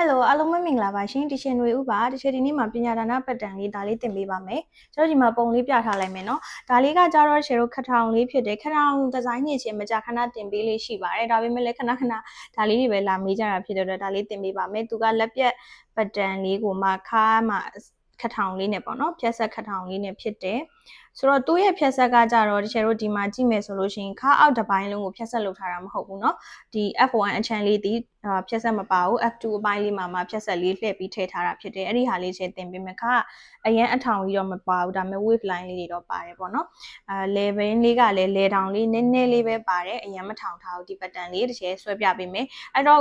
Hello အားလုံးပဲမင်္ဂလာပါရှင်ဒီရှင်တွေဥပါဒီချိန်ဒီနေ့မှာပညာဒါနပတ်တန်လေးဒါလေးသင်ပေးပါမယ်ကျွန်တော်ဒီမှာပုံလေးပြထားလိုက်မယ်နော်ဒါလေးကကြတော့ရှယ်တို့ခထောင်လေးဖြစ်တယ်ခထောင်ဒီဇိုင်းနေချင်းမကြခဏတင်ပေးလေးရှိပါတယ်ဒါပေမဲ့လည်းခဏဒါလေးတွေပဲလာမေးကြတာဖြစ်တဲ့အတွက်ဒါလေးသင်ပေးပါမယ်သူကလက်ပြက်ပတ်တန်လေးကိုမှခါမှခထောင်လေးနဲ့ပေါ့နော်ဖြတ်ဆက်ခထောင်လေးနဲ့ဖြစ်တယ်ဆိုတော့သူ့ရဲ့ဖြတ်ဆက်ကကြတော့တချို့တို့ဒီမှာကြည့်မယ်ဆိုလို့ရှိရင်ခါအောက်တစ်ပိုင်းလုံးကိုဖြတ်ဆက်လုပ်ထားတာမဟုတ်ဘူးเนาะဒီ F1 အချမ်းလေးဒီဖြတ်ဆက်မပါဘူး F2 အပိုင်းလေးမှာမှဖြတ်ဆက်လေးလှည့်ပြီးထည့်ထားတာဖြစ်တယ်အဲ့ဒီဟာလေးချင်းသင်ပေးမယ်ခါအရင်အထောင်ကြီးတော့မပါဘူးဒါပေမဲ့ wave line လေးတွေတော့ပါတယ်ပေါ့เนาะlevel လေးကလည်းလေတောင်လေးနည်းနည်းလေးပဲပါတယ်အရင်မထောင်ထားဘူးဒီ pattern လေးတစ်ချက်ဆွဲပြပေးမယ်အဲ့တော့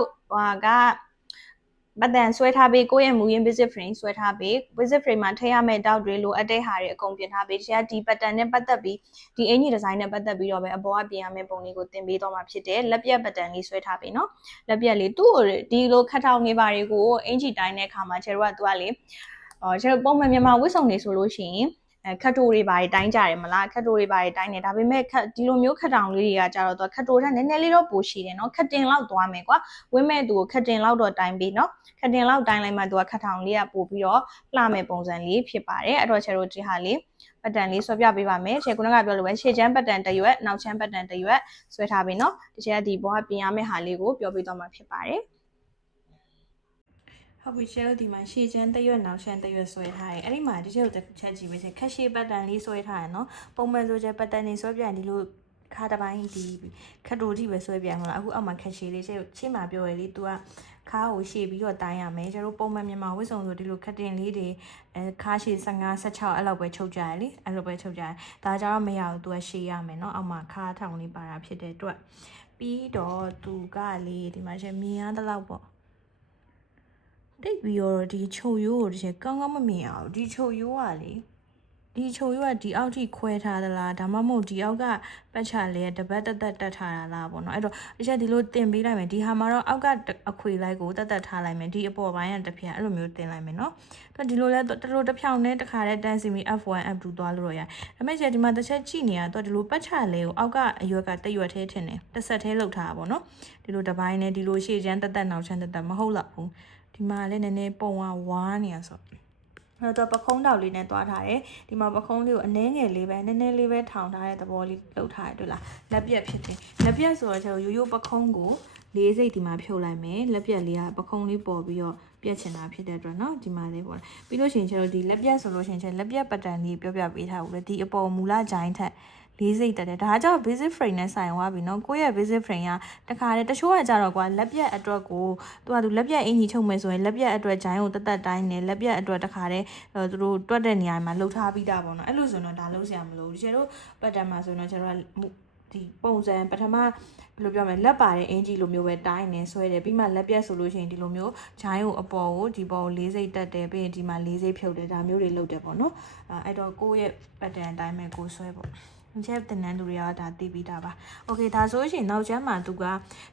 ကပတ်တန်ဆွဲထားပေးကိုယ့်ရဲ့မူရင်း visit frame ဆွဲထားပေး visit frame မှာထည့်ရမယ့်တောက်တွေလိုအပ်တဲ့ဟာတွေအကုန်ပြင်ထားပေးတရားဒီ pattern နဲ့ပတ်သက်ပြီးဒီအင်ကြီးဒီဇိုင်းနဲ့ပတ်သက်ပြီးတော့ပဲအပေါ်ကပြင်ရမယ့်ပုံလေးကိုသင်ပေးတော့မှာဖြစ်တယ်လက်ပြတ် pattern လေးဆွဲထားပေးနော်လက်ပြတ်လေးသူ့ဒီလိုခတ်ထောင်နေပါတွေကိုအင်ကြီးတိုင်းတဲ့အခါမှာကျတော့သူကလေကျတော့ပုံမှန်မြန်မာဝတ်စုံနေဆိုလို့ရှိရင်ခတ်တိုတွေပါတိုင်းကြတယ်မလားခတ်တိုတွေပါတိုင်းနေဒါပေမဲ့ဒီလိုမျိုးခတ်တောင်လေးတွေကကြတော့သူခတ်တိုထက်နည်းနည်းလေးတော့ပိုရှိတယ်နော်ခတ်တင်လောက်သွားမယ်ကွာဝင်းမဲ့သူကိုခတ်တင်လောက်တော့တိုင်းပေးနော်ခတ်တင်လောက်တိုင်းလိုက်မှသူကခတ်ထောင်လေးကပို့ပြီးတော့လှမဲ့ပုံစံလေးဖြစ်ပါတယ်အဲ့တော့ကျတော့ဒီဟာလေးပတ်တန်လေးဆွဲပြပေးပါမယ်ခြေကုန်းကပြောလို့ပဲခြေချမ်းပတ်တန်တစ်ရွက်နောက်ချမ်းပတ်တန်တစ်ရွက်ဆွဲထားပေးနော်ဒီခြေကဒီဘောကပြင်ရမယ့်ဟာလေးကိုပြောပြတော့မှာဖြစ်ပါတယ်ဟုတ်ပြီရှယ်တို့ဒီမှာရှေ့ချမ်းတရွက်နောက်ချမ်းတရွက်ဆွဲထားတယ်အဲ့ဒီမှာဒီချက်ကိုတစ်ချက်ကြည့်ပေးချင်ခက်ရှေ့ပတ်တန်လေးဆွဲထားရနော်ပုံမှန်ဆိုချက်ပတ်တန်လေးဆွဲပြန်ဒီလိုခါတစ်ပိုင်းဒီခက်တိုတိပဲဆွဲပြန်မလားအခုအောက်မှာခက်ရှေ့လေးရှေ့မှာပြောရလေ तू ကခါကိုရှေ့ပြီးတော့တိုင်းရမယ်ကျတို့ပုံမှန်မြန်မာဝတ်စုံဆိုဒီလိုခက်တင်လေးတွေခါရှေ့15 16အဲ့လောက်ပဲချုပ်ကြရလေအဲ့လိုပဲချုပ်ကြရဒါကြတော့မရဘူး तू ကရှေ့ရမယ်နော်အောက်မှာခါထောင်လေးပါတာဖြစ်တဲ့အတွက်ပြီးတော့ तू ကလေဒီမှာချက်မြင်ရတဲ့လောက်ပေါ့တိတ်ပြီးတော့ဒီချုပ်ရိုးကိုတစ်ချက်ကောင်းကောင်းမမြင်အောင်ဒီချုပ်ရိုးကလေဒီချုပ်ရိုးကဒီအောက်ထိခွဲထားသလားဒါမှမဟုတ်ဒီအောက်ကပတ်ချလေတပတ်တက်ထားတာလားပေါ့နော်အဲ့တော့တစ်ချက်ဒီလိုတင်ပေးလိုက်မယ်ဒီဟာမှာတော့အောက်ကအခွေလိုက်ကိုတက်ထားလိုက်မယ်ဒီအပေါ်ပိုင်းကတစ်ဖြတ်အဲ့လိုမျိုးတင်လိုက်မယ်နော်တော့ဒီလိုလဲတလို့တစ်ဖြောင်းနဲ့တစ်ခါတည်းတန်းစီမီ F1 F2 သွားလို့ရဒါပေမဲ့ဒီမှာတစ်ချက်ကြည့်နေရတော့ဒီလိုပတ်ချလေကိုအောက်ကအရွက်ကတက်ရွက်သေးထင်တယ်တစ်ဆက်သေးလောက်ထားတာပေါ့နော်ဒီလိုတစ်ပိုင်းနဲ့ဒီလိုရှေ့ချမ်းတက်နောက်ချမ်းတက်မဟုတ်တော့ဘူးဒီမှာလည်းနည်းနည်းပုံဝါးနေရဆိုအဲ့တော့ပခုံးတောက်လေးနဲ့တွားထားတယ်ဒီမှာပခုံးလေးကိုအနှဲငယ်လေးပဲနည်းနည်းလေးပဲထောင်ထားတဲ့သဘောလေးလှုပ်ထားရတွေ့လားလက်ပြက်ဖြစ်တယ်လက်ပြက်ဆိုတော့ရိုးရိုးပခုံးကိုလေးစိတ်ဒီမှာဖြုတ်လိုက်မယ်လက်ပြက်လေးကပခုံးလေးပေါ်ပြီးတော့ပြက်ချင်တာဖြစ်တဲ့အတွက်เนาะဒီမှာလေးပေါ်ပြီးလို့ရှိရင်ကျတော့ဒီလက်ပြက်ဆိုလို့ရှိရင်လက်ပြက်ပတ်တန်လေးပြောပြပေးထားဘူးလေဒီအပေါ်မူလဂျိုင်းထက်လေးစိတ်တက်တယ်ဒါကြောင့် basic frame နဲ့ဆိုင်သွားပြီเนาะကိုယ့်ရဲ့ basic frame ကတခါတည်းတချို့ကကြတော့ကွာလက်ပြက်အတွက်ကိုသူလက်ပြက်အင်ကြီးချုပ်မယ်ဆိုရင်လက်ပြက်အတွက်ဂျိုင်းကိုတက်တိုင်းနဲ့လက်ပြက်အတွက်တခါတည်းသူတို့တွက်တဲ့နေရာမှာလှုပ်ထားပြီးသားပေါ့เนาะအဲ့လိုဆိုတော့ဒါလှုပ်စရာမလိုဘူးကျတို့ပတ်တန်မှာဆိုတော့ကျတို့ဒီပုံစံပထမဘယ်လိုပြောမလဲလက်ပါတဲ့အင်ကြီးလိုမျိုးပဲတိုင်းနေဆွဲတယ်ပြီးမှလက်ပြက်ဆိုလို့ရှိရင်ဒီလိုမျိုးဂျိုင်းကိုအပေါ်ကိုဒီပေါ်ကိုလေးစိတ်တက်တယ်ပြီးရင်ဒီမှာလေးစိတ်ဖြုတ်တယ်ဒါမျိုးတွေလုပ်တယ်ပေါ့နော်အဲ့တော့ကိုယ့်ရဲ့ပတ်တန်အတိုင်းပဲကိုဆွဲပေါ့ချက်တင်တဲ့လူတွေကဒါသိပြီးတာပါ။ Okay ဒါဆိုရင်နောက်ကျမ်းမှာသူက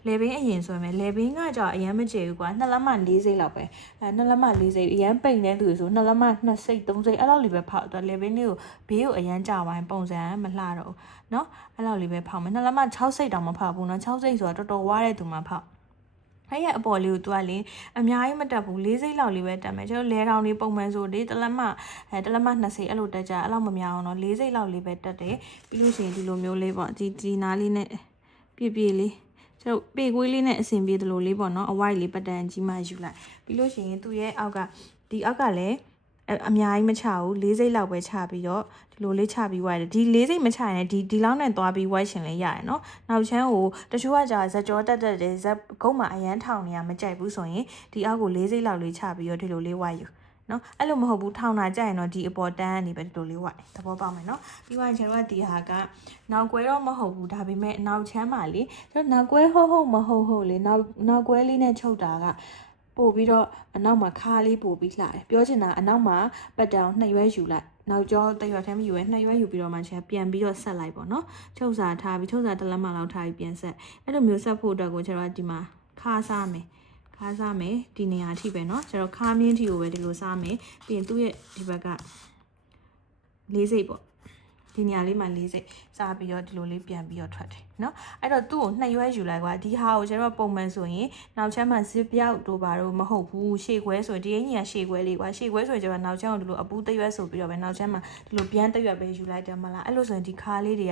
လေဘင်းအရင်ဆွဲမယ်။လေဘင်းကကြောင့်အရင်မကျေဘူးကွာ။နှစ်လက်မ4စိတ်လောက်ပဲ။နှစ်လက်မ4စိတ်အရင်ပိန်တဲ့သူဆိုနှစ်လက်မ2စိတ်3စိတ်အဲ့လောက်လေးပဲဖောက်တော့လေဘင်းလေးကိုဘေးကိုအရင်ကြဝိုင်းပုံစံမလှတော့ဘူး။နော်အဲ့လောက်လေးပဲဖောက်မယ်။နှစ်လက်မ6စိတ်တောင်မဖောက်ဘူးနော်။6စိတ်ဆိုတာတော်တော်ဝါတဲ့သူမှဖောက်အဲ့ရအပေါ်လေးကိုသူကလေအများကြီးမတက်ဘူး၄စိတ်လောက်လေးပဲတက်မယ်ကျွန်တော်လဲတောင်လေးပုံမှန်ဆိုလေတလက်မ2စိတ်အဲ့လိုတက်ကြအဲ့လောက်မများအောင်တော့၄စိတ်လောက်လေးပဲတက်တယ်ပြီးလို့ရှိရင်ဒီလိုမျိုးလေးပေါ့ဒီနားလေးနဲ့ပြည့်လေးကျွန်တော်ပေကွေးလေးနဲ့အဆင်ပြေသလိုလေးပေါ့နော်အဝိုက်လေးပတန်ကြီးမှယူလိုက်ပြီးလို့ရှိရင်သူ့ရဲ့အောက်ကဒီအောက်ကလည်းအများကြီးမချဘူး၄စိတ်လောက်ပဲချပြီးတော့ဒီလိုလေးချပြီးဝိုက်တယ်ဒီ၄စိတ်မချရင်ဒီလောက်နဲ့သွားပြီးဝိုက်ရှင်လေးရတယ်နော်နောက်ချမ်းကိုတချို့ကကြာဇက်ကြောတက်တယ်ဇက်ကုန်းမှာအရန်ထောင်နေရမကြိုက်ဘူးဆိုရင်ဒီအောက်ကို၄စိတ်လောက်လေးချပြီးတော့ဒီလိုလေးဝိုက်ယူနော်အဲ့လိုမဟုတ်ဘူးထောင်တာကြရင်တော့ဒီအပေါ်တန်းကနေပဲဒီလိုလေးဝိုက်သဘောပေါက်မယ်နော်ပြီးရင်ကျွန်တော်ကဒီဟာကနောက်ကွဲတော့မဟုတ်ဘူးဒါပေမဲ့အနောက်ချမ်းပါလေကျွန်တော်နောက်ကွဲဟုတ်မဟုတ်လေနောက်ကွဲလေးနဲ့ချုပ်တာကပို့ပြီးတော့အနောက်မှာခါလေးပို့ပြီးလှတယ်ပြောချင်တာအနောက်မှာပတ်တောင်2ရွက်ယူလိုက်နောက်ကျောတရွက်ထဲမယူရဲ2ရွက်ယူပြီးတော့မှပြန်ပြီးတော့ဆက်လိုက်ပေါ့နော်ချုပ်စာထားပြီးချုပ်စာတစ်လက်မှလောက်ထားပြီးပြန်ဆက်အဲ့လိုမျိုးဆက်ဖို့အတွက်ကိုကျွန်တော်ဒီမှာခါစားမယ်ဒီနေရာအထိပဲเนาะကျွန်တော်ခါမြင်းထီကိုပဲဒီလိုစားမယ်ပြီးရင်သူ့ရဲ့ဒီဘက်က၄စိတ်ပေါ့ ဒီနေရာလေးမှာလေးစိတ်စားပြီးတော့ဒီလိုလေးပြန်ပြီးတော့ထွက်တယ်နော်အဲ့တော့သူ့ကို2ရွက်ယူလိုက်ကွာဒီဟာကိုကျွန်တော်ပုံမှန်ဆိုရင်နောက်ချမ်းမှာ zip ပြောက်တို့ဘာလို့မဟုတ်ဘူးရှေ့ခွဲဆိုရင်ဒီအင်ကြီးကရှေ့ခွဲလေးကွာရှေ့ခွဲဆိုရင်ကျွန်တော်နောက်ချမ်းကိုဒီလိုအပူတရွက်ဆိုပြီးတော့ပဲနောက်ချမ်းမှာဒီလိုပြန်တရွက်ပဲယူလိုက်တယ်မလားအဲ့လိုဆိုရင်ဒီခါလေးတွေ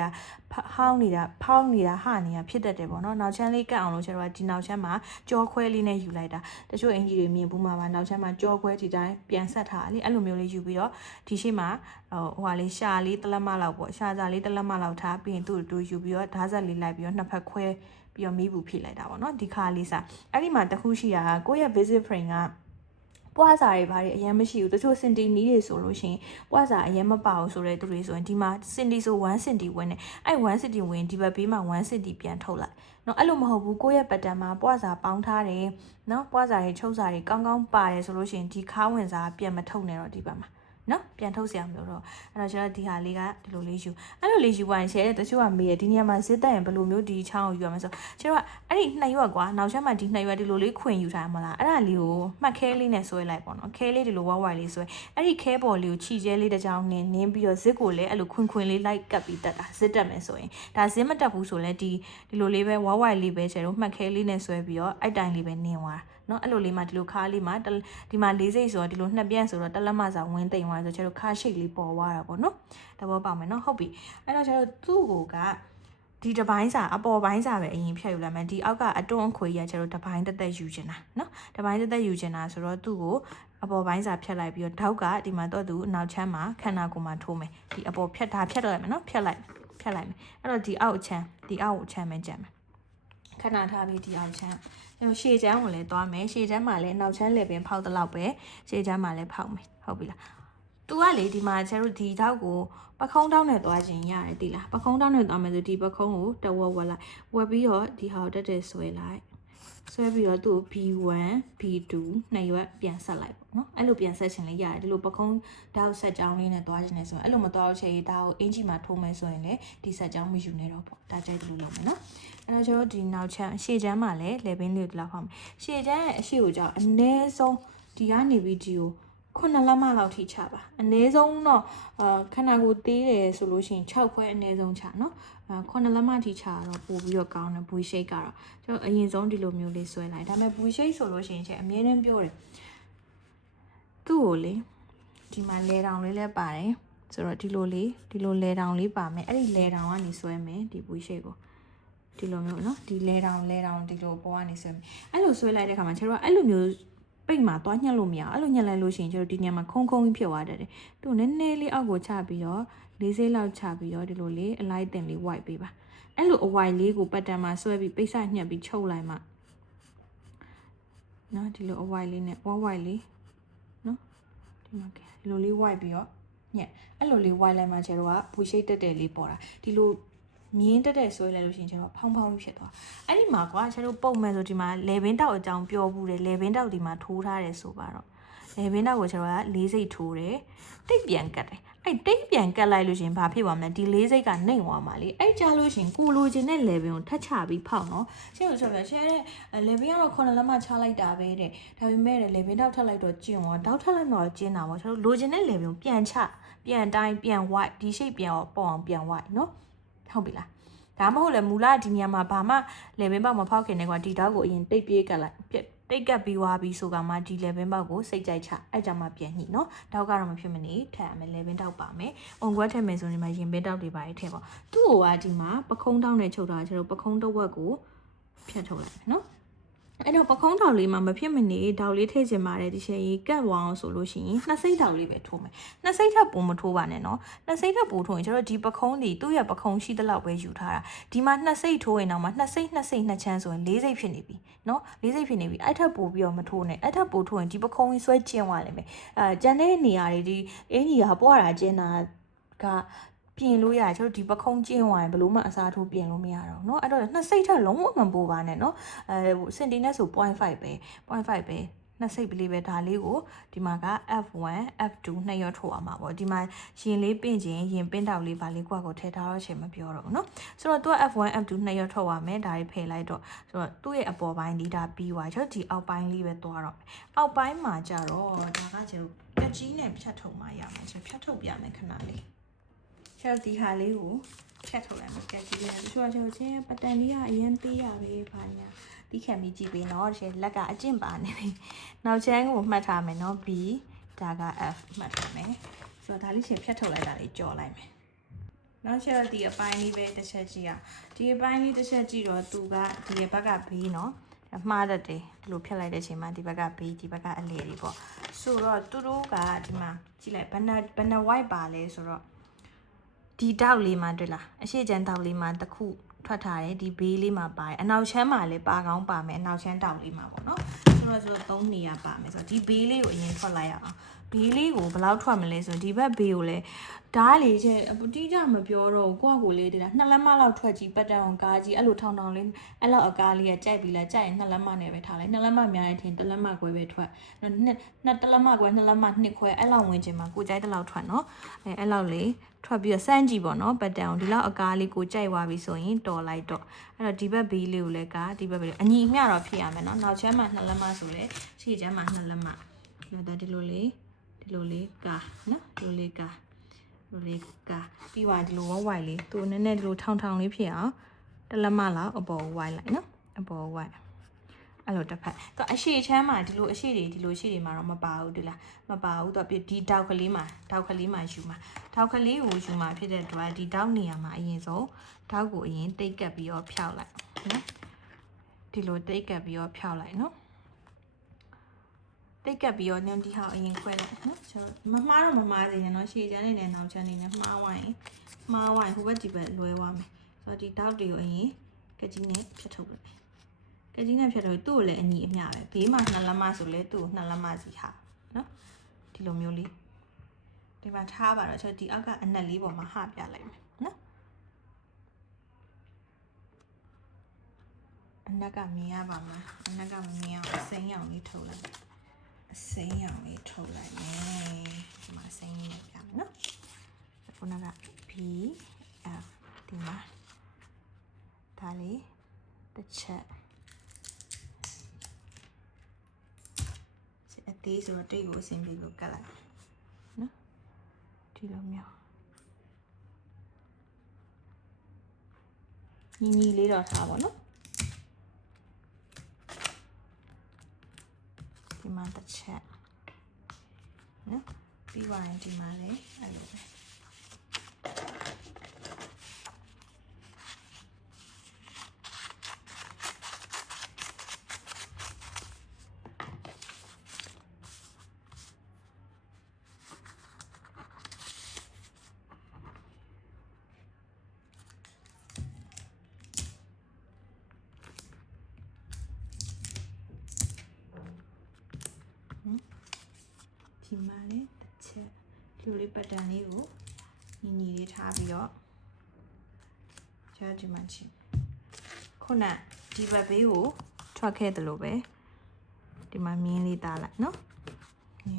ကဟောင်းနေတာဖောင်းနေတာဟနေတာဖြစ်တတ်တယ်ပေါ့နော်နောက်ချမ်းလေးကတ်အောင်လို့ကျွန်တော်ကဒီနောက်ချမ်းမှာကြောခွဲလေးနဲ့ယူလိုက်တာတချို့အင်ကြီးတွေမြင်ဘူးမှာပါနောက်ချမ်းမှာကြောခွဲဒီတိုင်းပြန်ဆက်ထားလေအဲ့လိုမျိုးလေးယူပြီးတော့ဒီရှေ့မှာဟိုဟာလေးရှာလေးတလက်မလောက်ပေါ့ရှာစာလေးတလက်မလောက်ထားပြီးရင်သူ့တူယူပြီးတော့ဓာတ်ဆက်လေးလိုက်ပြီးတော့နှစ်ဖက်ခွဲပြီးတော့မီးဘူးဖိလိုက်တာပေါ့နော်ဒီခါလေးစားအဲ့ဒီမှာတခုရှိတာကကိုယ့်ရဲ့ visit frame ကပွားစာတွေဘာတွေအရင်မရှိဘူးတချို့စင်တီနီးတွေဆိုလို့ရှိရင်ပွားစာအရင်မပါဘူးဆိုတဲ့သူတွေဆိုရင်ဒီမှာစင်တီဆို1စင်တီဝင်နေအဲ့1စင်တီဝင်ဒီဘက်ဘေးမှာ1စင်တီပြန်ထုတ်လိုက်နော်အဲ့လိုမဟုတ်ဘူးကိုယ့်ရဲ့ပတ်တန်မှာပွားစာပေါင်းထားတယ်နော်ပွားစာတွေချုပ်စာတွေကောင်းကောင်းပါတယ်ဆိုလို့ရှိရင်ဒီခါဝင်စာပြန်မထုတ်နဲ့တော့ဒီဘက်မှာနော်ပြန်ထုတ်စရာမလိုတော့အဲ့တော့ကျွန်တော်ဒီဟာလေးကဒီလိုလေးယူအဲ့လိုလေးယူပါရင်ရှယ်တဲ့တချို့ကမေးတယ်ဒီနေရာမှာဇစ်တက်ရင်ဘယ်လိုမျိုးဒီချောင်းကိုယူရမလဲဆိုကျွန်တော်ကအဲ့ဒီ2ရွက်ကွာနောက်ချက်မှဒီ2ရွက်ဒီလိုလေးခွင်ယူထားမှာလားအဲ့ဒါလေးကိုမှတ်ခဲလေးနဲ့ဆွဲလိုက်ပေါ့နော်ခဲလေးဒီလိုဝိုက်လေးဆွဲအဲ့ဒီခဲပေါ်လေးကိုခြိကျဲလေးတစ်ချောင်းနင်းပြီးတော့ဇစ်ကိုလည်းအဲ့လိုခွင်လေးလိုက်ကပ်ပြီးတက်တာဇစ်တက်မယ်ဆိုရင်ဒါဇစ်မတက်ဘူးဆိုလဲဒီလိုလေးပဲဝိုက်လေးပဲရှယ်တော့မှတ်ခဲလေးနဲ့ဆွဲပြီးတော့အဲ့တိုင်းလေးပဲနင်းသွားနော်အဲ့လိုလေးမှဒီလိုခါလေးမှဒီမှာ၄စိတ်ဆိုတော့ဒီလို2ပြန့်ဆိုတော့တလက်မစာဝင်းတိမ်သွားဆိုကျွန်တော်ခါရှိတ်လေးပေါ်သွားတာပေါ့နော်တဘောပေါက်မယ်နော်ဟုတ်ပြီအဲ့တော့ကျွန်တော်သူ့ကိုကဒီတပိုင်းစာအပေါ်ပိုင်းစာပဲအရင်ဖြတ်ယူလိုက်မယ်ဒီအောက်ကအတွန်းအခွေကြီးကကျွန်တော်တပိုင်းတက်ယူချင်တာနော်တပိုင်းတက်ယူချင်တာဆိုတော့သူ့ကိုအပေါ်ပိုင်းစာဖြတ်လိုက်ပြီးတော့ထောက်ကဒီမှာတော့သူနောက်ချမ်းမှာခန္ဓာကိုယ်မှာထိုးမယ်ဒီအပေါ်ဖြတ်ထားလိုက်မယ်နော်ဖြတ်လိုက်မယ်အဲ့တော့ဒီအောက်အချမ်းဒီအောက်အချမ်းပဲကြံမယ်ခဏထားပြီးဒီအောက်ချမ်းရှေ့ချမ်းကိုလည်းသွားမယ်ရှေ့ချမ်းမှာလည်းနောက်ချမ်းလည်းပင်ဖောက်တော့ပဲရှေ့ချမ်းမှာလည်းဖောက်မယ်ဟုတ်ပြီလားသူကလေဒီမှာကျတို့ဒီထောက်ကိုပခုံးတောင်းနဲ့သွားခြင်းရတယ်တိလားပခုံးတောင်းနဲ့သွားမယ်ဆိုဒီပခုံးကိုတဝက်ဝက်လိုက်ဝက်ပြီးတော့ဒီဟာကိုတက်ဆွဲလိုက်ဆွဲပြီးတော့သူ့ B1 B2 နှစ်ရွက်ပြန်ဆက်လိုက်ပေါ့နော်အဲ့လိုပြန်ဆက်ခြင်းလေးရတယ်ဒီလိုပခုံးတောက်ဆက်ကြောင်းလေးနဲ့သွားခြင်းနဲ့ဆိုရင်အဲ့လိုမသွားအောင်ချေဒါကိုအင်ဂျီမှာထိုးမယ်ဆိုရင်လေဒီဆက်ကြောင်းမယူနဲ့တော့ပေါ့ဒါကြိုက်တယ်လို့လုပ်မယ်နော်အဲ့တော့ကျွန်တော်ဒီနောက်ချမ်းရှေ့ချမ်းမှာလည်းလေဘင်းလေးကိုလောက်ဖောက်မယ်ရှေ့ချမ်းရဲ့အရှိကိုကြောင့်အနည်းဆုံးဒီကနေပြီးဒီကို9လက်မလောက်ထိချပါအနည်းဆုံးတော့ခန္ဓာကိုယ်သေးတယ်ဆိုလို့ရှိရင်6ခွဲအနည်းဆုံးချနော်9လက်မထိချတော့ပို့ပြီးတော့ကောင်းတယ်ဘူရှိတ်ကတော့ကျွန်တော်အရင်ဆုံးဒီလိုမျိုးလေးဆွဲလိုက်ဒါပေမဲ့ဘူရှိတ်ဆိုလို့ရှိရင်အမြဲတမ်းပြောတယ်သူ့ကိုလေဒီမှာလဲတောင်လေးလည်းပါတယ်ဆိုတော့ဒီလိုလဲတောင်လေးပါမယ်အဲ့ဒီလဲတောင်ကနေဆွဲမယ်ဒီဘူရှိတ်ကိုဒီလိုမျိုးနော်ဒီလဲတောင်ဒီလိုပေါ်ကနေဆွဲမယ်အဲ့လိုဆွဲလိုက်တဲ့ခါမှာကျွန်တော်အဲ့လိုမျိုးပိတ်မှာသွားညှက်လို့မရအောင်အဲ့လိုညှက်လိုက်လို့ရှိရင်ကျွန်တော်ဒီညမှာခုံကြီးဖြစ်သွားတယ်သူနည်းနည်းလေးအောက်ကိုချပြီးတော့၄စိလောက်ချပြီးတော့ဒီလိုလေးအလိုက်တင်လေးဝိုက်ပေးပါအဲ့လိုအဝိုက်လေးကိုပတ်တန်မှာဆွဲပြီးပိတ်စညှက်ပြီးချုပ်လိုက်မှနော်ဒီလိုအဝိုက်လေးနဲ့ဝိုက်လေးနော်ဒီမှာဒီလိုလေးဝိုက်ပြီးတော့ညက်အဲ့လိုလေးဝိုက်လိုက်မှကျွန်တော်ကဘူရှိတ်တက်တယ်လေးပေါ်တာဒီလိုမြင်းတက်ဆွဲလိုက်လို့ရှိရင်ကျွန်တော်ဖောင်းဖြစ်သွားအဲ့ဒီမှာကွာကျွန်တော်ပုံမှန်ဆိုဒီမှာလေဘင်းတောက်အကြောင်းပြောဘူးတယ်လေဘင်းတောက်ဒီမှာထိုးထားတယ်ဆိုပါတော့လေဘင်းတောက်ကိုကျွန်တော်က၄စိတ်ထိုးတယ်တိတ်ပြန်ကတ်တယ်အဲ့တိတ်ပြန်ကတ်လိုက်လို့ရှိရင်ဘာဖြစ်သွားမလဲဒီ၄စိတ်ကနှိမ့်သွားမှာလေအဲ့ကြလို့ရှိရင်ကိုလိုချင်တဲ့လေဘင်းကိုထပ်ချပြီးဖောက်နော်ရှင်းလို့ဆိုတော့ရှင်းတဲ့လေဘင်းကတော့9လက်မချလိုက်တာပဲတဲ့ဒါပေမဲ့လေဘင်းတောက်ထပ်လိုက်တော့ကျင်ရောတောက်ထပ်လိုက်တော့ကျင်းတာပေါ့ကျွန်တော်လိုချင်တဲ့လေဘင်းကိုပြန်ချပြန်တိုင်းပြန် white ဒီ shape ပြန်ပေါ်အောင်ပြန် white နော်ဟုတ်ပြီလားဒါမဟုတ်လေမူလဒီညမှာဘာမှလေဘင်းပေါက်မဖောက်ခင်တည်းကဒီတောက်ကိုအရင်တိတ်ပြေးကတ်လိုက်တိတ်ကတ်ပြီးွားပြီးဆိုကမှဒီလေဘင်းပေါက်ကိုစိတ်ကြိုက်ချအဲ့ကြမှာပြန်ညှိနော်တောက်ကတော့မဖြစ်မနေထည့်ရမယ်လေဘင်းတောက်ပါမယ်အုံခွက်ထည့်မယ်ဆိုရင်ဒီမှာရင်ဘင်းတောက်တွေပါထည့်ပေါ့သူ့ကိုကဒီမှာပခုံးတောက်နဲ့ချုပ်ထားကျွန်တော်ပခုံးတစ်ဝက်ကိုဖြတ်ထုတ်လိုက်မယ်နော်အဲ့တော့ပခုံးတောက်လေးမှာမဖြစ်မနေတောက်လေးထည့်ချင်ပါတယ်ဒီချိန်ကြီးကတ်ဝအောင်ဆိုလို့ရှိရင်နှစ်စိတ်တောက်လေးပဲထိုးမယ်နှစ်စိတ်ထပ်ပုံမထိုးပါနဲ့နော်နှစ်စိတ်ထပ်ပုံထိုးရင်ကျွန်တော်ဒီပခုံးဒီသူ့ရဲ့ပခုံးရှိတဲ့လောက်ပဲယူထားတာဒီမှာနှစ်စိတ်ထိုးရင်တော့မှနှစ်စိတ်နှစ်ချမ်းဆိုရင်၄စိတ်ဖြစ်နေပြီနော်၄စိတ်ဖြစ်နေပြီအဲ့ထပ်ပို့ပြီးတော့မထိုးနဲ့အဲ့ထပ်ပို့ထိုးရင်ဒီပခုံးကြီးဆွဲကျင်းသွားလိမ့်မယ်ကျန်တဲ့နေရာတွေဒီအင်းကြီးကပွားတာကျင်းတာကပြင်လို့ရတယ်ကျွန်တော်ဒီပခုံးကျင်းသွားရင်ဘလို့မှအစားထိုးပြင်လို့မရတော့เนาะအဲ့တော့နှစ်စိတ်ထက်လုံးဝမပိုးပါနဲ့เนาะစင်တီနဲ့ဆို 0.5 ပဲ 0.5 ပဲနှစ်စိတ်ကလေးပဲဒါလေးကိုဒီမှာက F1 F2 နှစ်ရောထိုးအောင်ပါပေါ့ဒီမှာရင်လေးပင့်ခြင်းရင်ပင့်တောက်လေးပါလေးကွာကိုထည့်ထားတော့ချိန်မပြောတော့ဘူးเนาะဆိုတော့သူက F1 F2 နှစ်ရောထုတ်ရမယ်ဒါလေးဖယ်လိုက်တော့ဆိုတော့သူ့ရဲ့အပေါ်ပိုင်းလေးဒါပြီးသွားကျွန်တော်ဒီအောက်ပိုင်းလေးပဲသွားတော့အောက်ပိုင်းမှာကြတော့ဒါကကျွန်တော်ကက်ကြီးနဲ့ဖြတ်ထုတ်မှရမယ်ကျွန်တော်ဖြတ်ထုတ်ပြမယ်ခဏလေး ကျတော့ဒီဟာလေးကိုဖြတ်ထုတ်လိုက်မယ်ကြည့်ကြည့်ရတယ်ဆိုတော့ကျတော့ချင်းပတ်တန်လေးကအရင်သေးရပဲဘာညာဒီခံပြီးကြည့်ပေးနော်ဒီလက်ကအကျင့်ပါနေပြီနောက်ချမ်းကိုမှတ်ထားမယ်နော် B ဒါက F မှတ်ထားမယ်ဆိုတော့ဒါလေးချင်းဖြတ်ထုတ်လိုက်တာလေးကြော်လိုက်မယ်နောက်ချက်ဒီအပိုင်းလေးပဲတစ်ချက်ကြည့်ရဒီအပိုင်းလေးတစ်ချက်ကြည့်တော့သူကဒီဘက်က B နော်မှားတတ်တယ်ဒီလိုဖြတ်လိုက်တဲ့အချိန်မှာဒီဘက်က B ဒီဘက်ကအလေတွေပေါ့ဆိုတော့သူတို့ကဒီမှာကြည့်လိုက်ဘယ်နှ white ပါလဲဆိုတော့ဒီတောက်လေးမှာတွေ့လားအရှိချမ်းတောက်လေးမှာတစ်ခုထွက်ထားတယ်ဒီဘေးလေးမှာပါတယ်အနောက်ချမ်းမှာလည်းပါကောင်းပါမယ်အနောက်ချမ်းတောက်လေးမှာပေါ့နော်ဆိုတော့3နေရာပါမယ်ဆိုတော့ဒီဘေးလေးကိုအရင်ထွက်လိုက်ရအောင်ဘေးလေးကိုဘယ်လောက်ထွက်မလဲဆိုတော့ဒီဘက်ဘေးကိုလည်းဓာတ်လေးချက်အတိအကျမပြောတော့ကိုယ့်အကိုလေးတည်းလား2လက်မလောက်ထွက်ကြည့်ပတ်တန်အောင်ကားကြီးအဲ့လိုထောင်ထောင်လေးအဲ့လောက်အကားလေးကကြိုက်ပြီလားကြိုက်ရင်2လက်မနဲ့ပဲထားလိုက်2လက်မများရင်ထင်1လက်မခွဲပဲထွက်2လက်မခွဲ2လက်မ2ခွဲအဲ့လောက်ဝင်ချင်မှာကိုကြိုက်တဲ့လောက်ထွက်နော်အဲ့လောက်လေးထွက်ပြီးတော့စမ်းကြည့်ပေါ့နော်ပတ်တန်အောင်ဒီလောက်အကားလေးကိုကြိုက်သွားပြီဆိုရင်တော်လိုက်တော့အဲ့တော့ဒီဘက်ဘေးလေးကိုလည်းကဒီဘက်ဘေးအညီအမျှတော့ဖြစ်ရမယ်နော်နောက်ချမ်းမှာ2လက်မဆိုလဲရှေ့ချမ်းမှာ2လက်မဒါဒီလိုလေးကာနော်ဒီလိုလေးကာပြီးသွားဒီလိုဝိုင်လေးသူနည်းနည်းဒီလိုထောင်ထောင်လေးဖြစ်အောင်တလက်မလောက်အပေါ်ဝိုင်လိုက်နော်အပေါ်ဝိုင်အဲ့လိုတစ်ဖက်သူအရှိချမ်းမှာဒီလိုအရှိတွေမှာတော့မပါဘူးဒီလားမပါဘူးသူပြဒီတောက်ကလေးမှာယူမှာတောက်ကလေးကိုယူမှာဖြစ်တဲ့အတွက်ဒီတောက်နေရာမှာအရင်ဆုံးတောက်ကိုအရင်တိတ်ကပ်ပြီးတော့ဖျောက်လိုက်နော်ဒီလိုတိတ်ကပ်ပြီးတော့ဖျောက်လိုက်နော်တိတ်ကပ်ပြီးတော့ညဒီဟာအရင်ခွဲလိုက်နော်ကျွန်တော်မမှားတော့မမှားစေနဲ့နော်ရှည်ချမ်းနေနဲ့နောက်ချမ်းနေနဲ့မှားဝိုင်းဟိုဘက်ဒီဘက်လွဲသွားမယ်ဆိုတော့ဒီတောက်တွေကိုအရင်ကကြီးနဲ့ဖြတ်ထုတ်လိုက်ကကြီးနဲ့ဖြတ်ထုတ်သူ့ကိုလည်းအညီအမျှပဲဘေးမှာ2လက်မဆိုလဲသူ့ကို2လက်မစီဟာနော်ဒီလိုမျိုးလေးဒီမှာထားပါတော့ကျွန်တော်ဒီအောက်ကအနက်လေးပေါ်မှာဟပြလိုက်မယ်နော်အနက်ကမြင်ရပါမှာအနက်ကမမြင်အောင်အစိမ်းရောင်လေးထုတ်လိုက်အစိမ်းရောင်လေးထုတ်လိုက်မယ်ဒီမှာစိမ်းလေးနဲ့ပြမယ်နော်ခုနက B F ဒီမှာဒါလေးတစ်ချက်အသေးဆိုတော့တိတ်ကိုအဆင်ပြေလို့ကတ်လိုက်နော်ဒီလိုမျိုးညီလေးတော့ထားပါနော်ဒီမှာတစ်ချက်နော်ပြီးပါရင်ဒီမှာလည်းအဲ့လိုပဲဒီမှာလည်းတစ်ချက်ဒီလိုလေးပတ်တန်လေးကိုညီလေးထားပြီးတော့ဒီမှာချင်းခုနဒီဘက်ဘေးကိုထွက်ခဲ့တယ်လို့ပဲဒီမှာမြင်းလေးတားလိုက်နော်နေ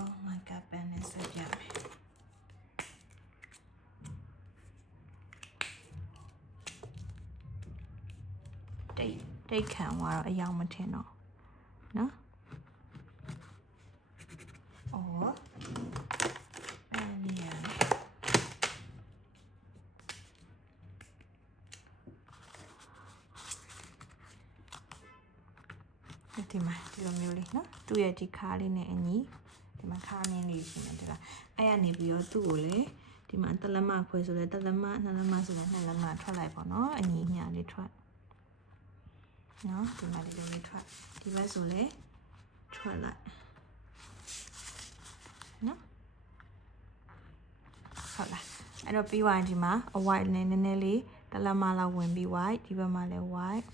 oh my god ပန်းနဲ့ဆက်ပြမယ်တိတ်ခံသွားတော့အယောင်မထင်တော့နော်ဒီမှာဒီလိုမျိုးလေးနော်သူ့ရဲ့ဒီခါလေးနဲ့အညီဒီမှာခါနင်းလေးရှိနေတယ်လားအဲ့ရနေပြီးတော့သူ့ကိုလေဒီမှာတလက်မခွဲဆိုလဲတလက်မနှစ်လက်မဆိုလဲနှစ်လက်မထွက်လိုက်ပေါ့နော်အညီမျှလေးထွက်နော်ဒီမှာဒီလိုလေးထွက်ဒီဘက်ဆိုလဲထွက်လိုက်နော်ဟုတ်လားအဲ့တော့ပြီးသွားရင်ဒီမှာအ white နဲ့နည်းနည်းလေးတလက်မလောက်ဝင်ပြီး white ဒီဘက်မှာလဲ white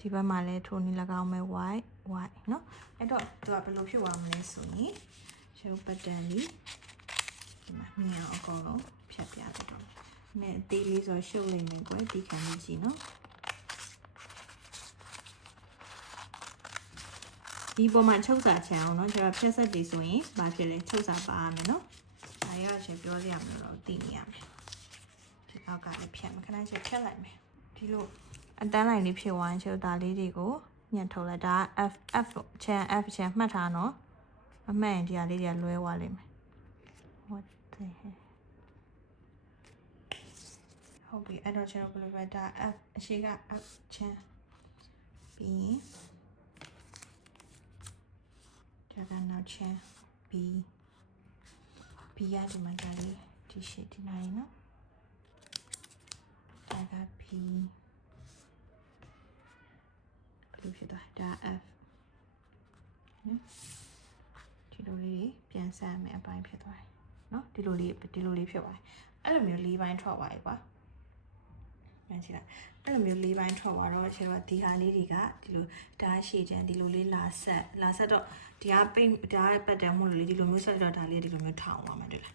ဒီဘက်မှာလည်းထိုးနေ၎င်းမဲ့ white เนาะအဲ့တော့သူကဘယ်လိုဖြစ်သွားမလဲဆိုရင်ရုပ်ပတ်တန်လေးဒီမှာမြင်အောင်အကုန်လုံးဖြတ်ပြလိုက်တော့နဲ့အသေးလေးဆိုရှုပ်လိုက်မယ်ကွယ်ဒီခံလေးကြီးเนาะဒီပေါ်မှာချုပ်စာချမ်းအောင်เนาะကျွန်တော်ဖြတ်ဆက်တည်ဆိုရင်ဘာဖြစ်လဲချုပ်စာပါရမယ်เนาะဒါရချင်းပြောစရာမလိုတော့သိနေရမယ်ဒီအောက်ကလည်းဖြတ်မခဏချင်းဖြတ်လိုက်မယ်ဒီလိုအတန်းလိုက်လေးဖြစ်သွားရင်ချုပ်သားလေးတွေကိုညှက်ထုတ်လိုက်ဒါ F ချမ်း F ချမ်းမှတ်ထားနော်အမှန်ဒီဟာလေးတွေကလွဲသွားလိမ့်မယ် what ဟုတ်ပြီအဲ့တော့ကျွန်တော်ဘယ်လိုပဲဒါ F အရှိက F ချမ်းပြီးဒါကနောက်ချမ်း B ရဒီမှာဒါလေးဒီရှစ်ဒီနိုင်နော်ဒါက P ဘယ်လိုဖြစ်သွားဒါ F နော်ဒီလိုလေးပြန်ဆက်မယ်အပိုင်းဖြစ်သွားတယ်နော်ဒီလိုလေးဖြစ်သွားတယ်အဲ့လိုမျိုး၄ပိုင်းထွက်သွားပြီကွာပြန်ကြည့်လိုက်အဲ့လိုမျိုး၄ပိုင်းထွက်သွားတော့ကျတော့ဒီဟာလေးတွေကဒီလိုဒါရှည်ချမ်းဒီလိုလေးလာဆက်တော့ဒီကပိတ်ဒါပတ်တန်မှုလို့လေဒီလိုမျိုးဆက်တော့ဒါလေးဒီလိုမျိုးထောင်သွားမှာတွေ့လား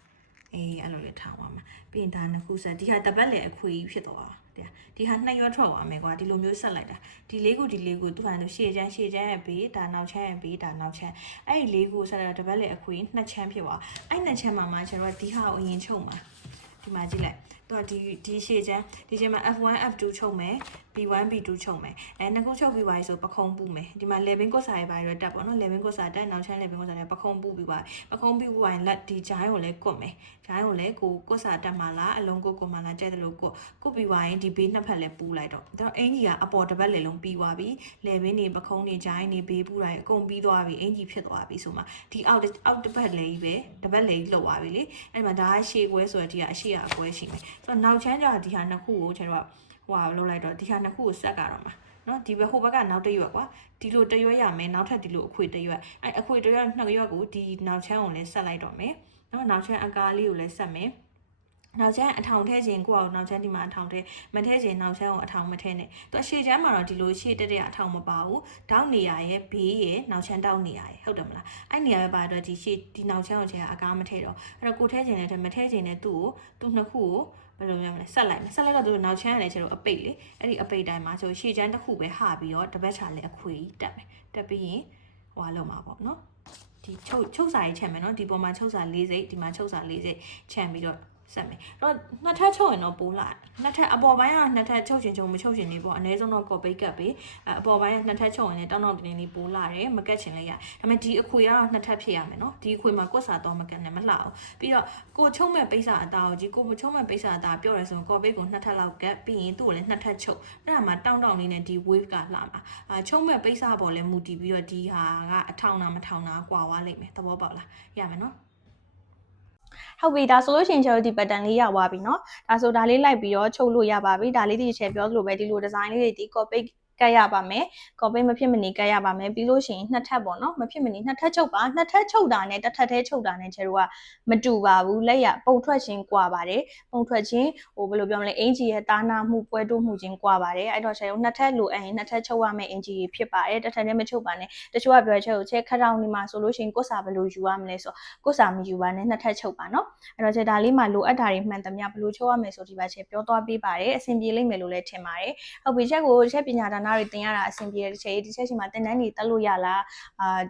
အဲ့လိုလေးထောင်သွားမှာပြီးရင်ဒါနှစ်ခုဆက်ဒီဟာတပတ်လေအခွေကြီးဖြစ်သွားတာဒီဟာနှစ်ရောထွက်သွားမယ်ကွာဒီလိုမျိုးဆက်လိုက်တာဒီလေးခုသူကလည်းရှည်ချမ်းရဲ့ဘေးဒါနောက်ချမ်းရဲ့ဘေးဒါနောက်ချမ်းအဲ့ဒီလေးခုဆက်လိုက်တော့တပတ်လေအခွေနှစ်ချမ်းဖြစ်သွားအဲ့နှစ်ချမ်းမှာကျတော့ဒီဟာကိုအရင်ချုပ်မှာဒီမှာကြည့်လိုက်တော့ဒီရှေ့ချမ်းဒီချိန်မှာ F1 F2 ချုပ်မယ် B1 B2 ချုပ်မယ်နှစ်ခုချုပ်ပြီးပါပြီဆိုပခုံးပူမယ်ဒီမှာ 11 ကွတ်စာရေးပါရတက်ပေါ့နော်11ကွတ်စာတက်နောက်ချမ်း11ကွတ်စာတက်ပခုံးပူပြီးပါပခုံးပူပြီးလက်ဒီဂျိုင်းကိုလည်းကွတ်မယ်ဂျိုင်းကိုလည်းကိုကွတ်စာတက်မှာလားအလုံးကွတ်မှာလားကျဲတယ်လို့ကွတ်ပြီးပါရင်ဒီဘေးနှစ်ဖက်လည်းပူလိုက်တော့အင်ကြီးကအပေါ်တစ်ပတ်လည်းလုံးပြီးသွားပြီ11နေပခုံးနေဂျိုင်းနေဘေးပူတာအကုန်ပြီးသွားပြီအင်ကြီးဖြစ်သွားပြီဆိုမှဒီအောက်တစ်ပတ်လည်းပဲတစ်ပတ်လည်းလှုပ်သွားပြီလေအဲ့မှာဒါကရှေ့ကွဲဆိုတော့ဒီကအရှေ့ကအကွဲရှိမယ်ဆိုတော့နောက်ချမ်းကျတော့ဒီဟာနှစ်ခုကိုကျွန်တော်ဟိုလုပ်လိုက်တော့ဒီဟာနှစ်ခုကိုဆက်ကြတော့မှာနော်ဒီဘက်ဟိုဘက်ကနောက်တစ်ရွက်ကွာဒီလိုတစ်ရွက်ရမယ်နောက်ထပ်ဒီလိုအခွေတစ်ရွက်အဲ့အခွေတစ်ရွက်နှစ်ရွက်ကိုဒီနောက်ချမ်းကိုလည်းဆက်လိုက်တော့မယ်နော်နောက်ချမ်းအကားလေးကိုလည်းဆက်မယ်နောက်ချမ်းအထောင်ထဲခြင်းကိုအောင်နောက်ချမ်းဒီမှာအထောင်ထဲမထဲခြင်းနောက်ချမ်းကိုအထောင်မထဲနဲ့သူအရှေ့ချမ်းမှာတော့ဒီလိုရှေ့တက်တဲ့အထောင်မပါဘူးတောက်နေရရဲ့ဘေးရဲ့နောက်ချမ်းတောက်နေရရဲ့ဟုတ်တယ်မလားအဲ့နေရာပဲပါတော့ဒီရှေ့ဒီနောက်ချမ်းကိုခြင်းအကားမထဲတော့အဲ့တော့ကိုထဲခြင်းနဲ့မထဲခြင်းနဲ့သူနှစ်ခုကိုဘယ်လိုမျိုးလဲဆက်လိုက်တော့သူနောက်ချမ်းရတယ်ကျတော့အပိတ်လေအဲ့ဒီအပိတ်တိုင်းမှာဆိုရှေ့ချမ်းတစ်ခုပဲဟာပြီးတော့တပတ်ချာလဲအခွေတက်မယ်တက်ပြီးရင်ဟိုလုံးမှာပေါ့နော်ဒီချုပ်စာရေးချက်မယ်နော်ဒီပေါ်မှာချုပ်စာ၄စိတ်ဒီမှာချုပ်စာ၄စိတ်ချန်ပြီးတော့ဆက်မယ်တော့နှစ်ထပ်ချုပ်ရင်တော့ပိုးလာနှစ်ထပ်အပေါ်ပိုင်းကနှစ်ထပ်ချုပ်ချင်မချုပ်ချင်နေပေါ့အနည်းဆုံးတော့ကော်ပိတ်ကပ်ပြီးအပေါ်ပိုင်းကနှစ်ထပ်ချုပ်ရင်လည်းတောင်းတင်းလေးပိုးလာတယ်မကတ်ချင်လည်းရဒါပေမဲ့ဒီအခွေကတော့နှစ်ထပ်ဖြစ်ရမယ်နော်ဒီအခွေမှာကွက်စာတော့မကတ်နဲ့မလှအောင်ပြီးတော့ကိုချုပ်မဲ့ပိတ်စာအသားကိုကြီးကိုမချုပ်မဲ့ပိတ်စာအသားပြောရဲဆိုရင်ကော်ပိတ်ကိုနှစ်ထပ်လောက်ကပ်ပြီးရင်သူ့ကိုလည်းနှစ်ထပ်ချုပ်အဲ့ဒါမှတောင်းလေးနဲ့ဒီ wave ကလှမှာချုပ်မဲ့ပိတ်စာပေါ်လည်းမူတည်ပြီးတော့ဒီဟာကအထောင်နာမထောင်နာကွာသွားလိမ့်မယ်သဘောပေါက်လားရမယ်နော်ဟုတ်ပြီဒါဆိုလို့ရှိရင်ကျွန်တော်ဒီ pattern လေးရောက်သွားပြီเนาะဒါဆိုဒါလေးလိုက်ပြီးတော့ချုပ်လို့ရပါပြီဒါလေးဒီချက်ပြောသလိုပဲဒီလို design လေးတွေဒီ copy ကတ်ရပါမယ် copy မဖြစ်မနေကတ်ရပါမယ်ပြီးလို့ရှိရင်နှစ်ထပ်ပေါ့နော်မဖြစ်မနေနှစ်ထပ်ချုပ်ပါနှစ်ထပ်ချုပ်တာနဲ့တစ်ထပ်သေးချုပ်တာနဲ့ကျတို့ကမတူပါဘူးလက်ရပုံထွက်ခြင်းကွာပါတယ်ပုံထွက်ခြင်းဟိုဘယ်လိုပြောမလဲအင်ဂျီရဲ့တာနာမှုပွဲတိုးမှုခြင်းကွာပါတယ်အဲ့တော့ကျတို့နှစ်ထပ်လိုအပ်ရင်နှစ်ထပ်ချုပ်ရမယ့်အင်ဂျီဖြစ်ပါတယ်တစ်ထပ်နဲ့မချုပ်ပါနဲ့တချို့ကပြောချက်ကိုချက်ခထောင်နေမှာဆိုလို့ရှိရင်ကိုယ်စာဘယ်လိုယူရမလဲဆိုကိုယ်စာမယူပါနဲ့နှစ်ထပ်ချုပ်ပါနော်အဲ့တော့ချက်ဒါလေးမှာလိုအပ်တာတွေမှန်သမျှဘယ်လိုချုပ်ရမယ်ဆိုဒီပါချက်ပြောသွားပေးပါတယ်အဆင်ပြေလိမ့်မယ်လို့လည်းထင်ပါတယ်ဟုတ်ပြီချက်ကိုချက်ပညာဒါနတွေသင်ရတာအဆင်ပြေတဲ့တစ်ချက်ဒီချက်ရှိမှာတင်တန်းတွေတက်လို့ရလား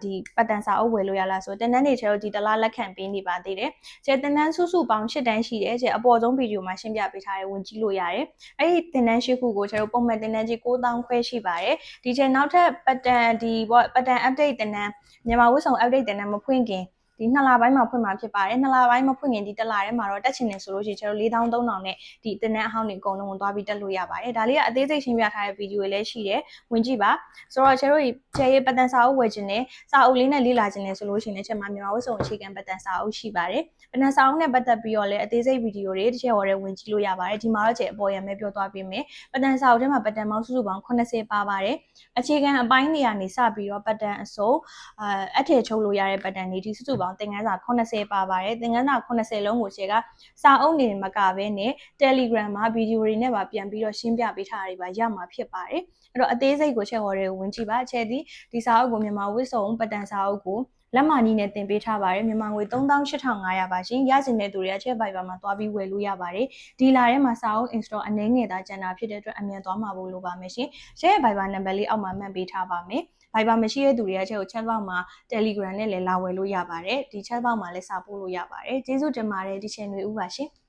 ဒီပတ်တန်စာအုပ်ဝယ်လို့ရလားဆိုတင်တန်းတွေချက်တို့ဒီတလားလက်ခံပေးနေပါသေးတယ်ချက်တင်တန်းစုပေါင်း8တန်းရှိတယ်ချက်အပေါ်ဆုံးဗီဒီယိုမှာရှင်းပြပေးထားတယ်ဝင်ကြည့်လို့ရတယ်အဲ့ဒီတင်တန်း8ခုကိုချက်တို့ပုံမှန်တင်တန်းကြီး9000ခွဲရှိပါတယ်ဒီချက်နောက်ထပ်ပတ်တန်ဒီပတ်တန် update တင်တန်းမြန်မာဝတ်ဆောင် update တင်တန်းမဖွင့်ခင်ဒီ2လပိုင်းမှာဖွင့်မှာဖြစ်ပါတယ်2လပိုင်းမဖွင့်ခင်ဒီ1လထဲမှာတော့တက်ချင်နေဆိုလို့ရှိရင်ကျွန်တော်4300နဲ့ဒီတင်တန်းအဟောင်းတွေအကုန်လုံးဝင်သွားပြီးတက်လို့ရပါတယ်ဒါလေးကအသေးစိတ်ရှင်းပြထားတဲ့ဗီဒီယိုလေးရှိတယ်ဝင်ကြည့်ပါဆိုတော့ကျွန်တော်တို့ကျဲရေးပတ်တန်စာအုပ်ဝယ်ခြင်းနဲ့စာအုပ်လေးနဲ့လေ့လာခြင်းနဲ့ဆိုလို့ရှိရင်လည်းချက်မှာမြန်မာဝတ်စုံအခြေခံပတ်တန်စာအုပ်ရှိပါတယ်ပတ်တန်စာအုပ်နဲ့ပတ်သက်ပြီးတော့လည်းအသေးစိတ်ဗီဒီယိုတွေတစ်ချက်ဟောတဲ့ဝင်ကြည့်လို့ရပါတယ်ဒီမှာတော့ကျဲအပေါ်ရံပဲပြောသွားပေးမယ်ပတ်တန်စာအုပ်ထဲမှာပတ်တန်ပေါင်းစုစုပေါင်း80ပါပါတယ်အခြေခံအပိုင်းတွေကနေစပြီးတော့ပတ်တန်အစုံအထည်ချုပ်လို့ရတဲ့ပတ်တန်တွေဒီစုစုပေါင်းသင်ခန်းစာ80ပါပါတယ်သင်ခန်းစာ80လုံးကိုကျဲကစာအုပ်နေမကဘဲနဲ့ Telegram မှာဗီဒီယိုတွေနဲ့ပါပြန်ပြီးတော့ရှင်းပြပေးထားတာတွေပါရမှာဖြစ်ပါတယ်အဲ့တော့အသေးစိတ်ကိုချက်ဟောတဲ့ဝင်ကြည့်ပါချက်ဒီစာအုပ်ကိုမြန်မာဝတ်စုံပတ်တန်စာအုပ်ကိုလက်မာနီးနဲ့တင်ပေးထားပါတယ်မြန်မာငွေ38,500ပါရှင်ရကျင်တဲ့သူတွေကချက် Viber မှာသွားပြီးဝယ်လို့ရပါတယ်ဒီလာထဲမှာစာအုပ် install အနည်းငယ်သာကျန်တာဖြစ်တဲ့အတွက်အမြန်သွားမှာဖို့လိုပါမယ်ရှင်ချက်ရဲ့ Viber နံပါတ်လေးအောက်မှာမှတ်ပေးထားပါမယ်Viber မရှိတဲ့သူတွေကချက်ကို chat box မှာ Telegram နဲ့လည်းလာဝယ်လို့ရပါတယ်ဒီ chat box မှာလည်းစာပို့လို့ရပါတယ်ကျေးဇူးတင်ပါတယ်ဒီ channel တွေဥပါရှင်